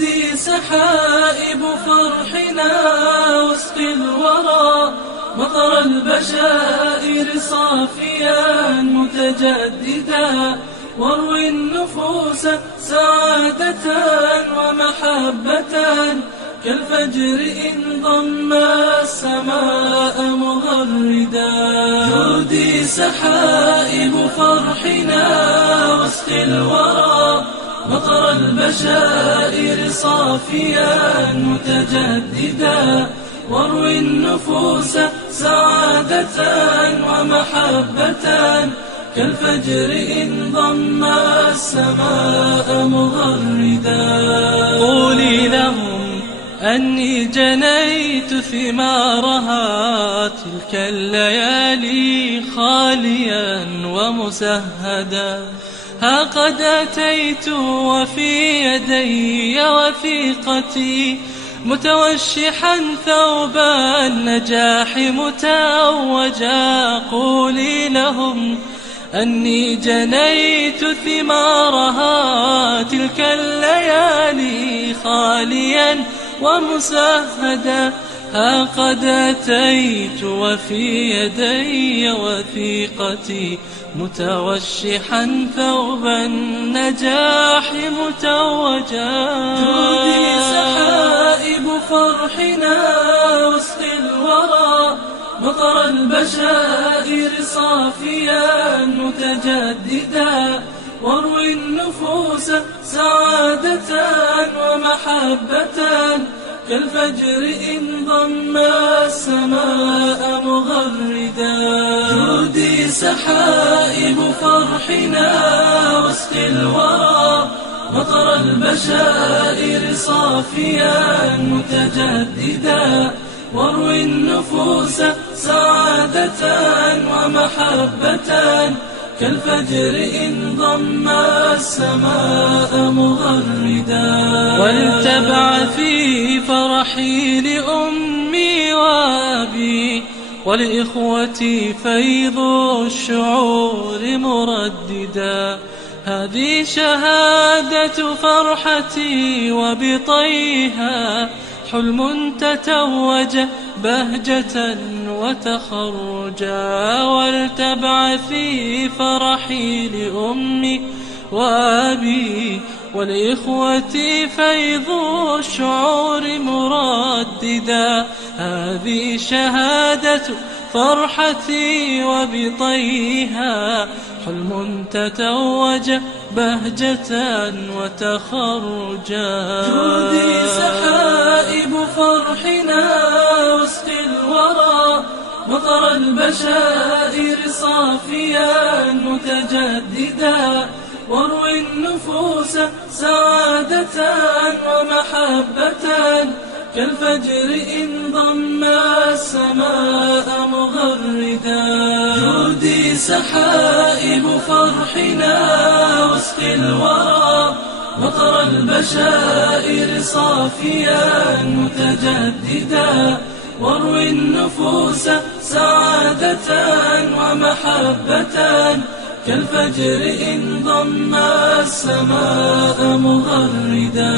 جودي سحائب فرحنا وسط الورى، مطر البشائر صافيا متجددا، واروي النفوس سعادة ومحبة، كالفجر إن ضم السماء مغردا. جودي سحائب فرحنا وسط الورى، مطر البشائر صافيا متجددا، واروي النفوس سعادة ومحبة، كالفجر إن ضم السماء مغردا. قولي لهم أني جنيت ثمارها تلك الليالي خاليا ومسهدا، ها قد أتيت وفي يدي وثيقتي، متوشحا ثوب النجاح متوجا. قولي لهم أني جنيت ثمارها تلك الليالي خاليا ومسهدا، ها قد أتيت وفي يدي وثيقتي، متوشحا ثوب النجاح متوجا. جودي سحائب فرحنا وسط الورى، مطر البشائر صافيا متجددا، واروي النفوس سعادة ومحبة، كالفجر إن ضم السماء مغردا. جودي سحائب فرحنا وسط الورى، مطر البشائر صافيا متجددا، واروي النفوس سعادة ومحبة، كالفجر إن ضم السماء مغردا. ولتبعثي فرحي لأمي وأبي ولإخوتي فيض الشعور مرددا، هذه شهادة فرحتي وبطيها حلم تتوج بهجة وتخرجا. ولتبعثي فرحي لأمي وأبي ولإخوتي فيض الشعور مرددا، هذه شهادة فرحتي وبطيها حلم تتوج بهجة وتخرجا. جودي سحائب فرحنا وسط الورى، مطر البشائر صافيا متجددا، واروي النفوس سعادة ومحبة، كالفجر إن ضم السماء مغردا. جودي سحائب فرحنا وسط الورى، مطر البشائر صافيا متجددا، واروي النفوس سعادة ومحبة، كالفجر إن ضم السماء مغردا.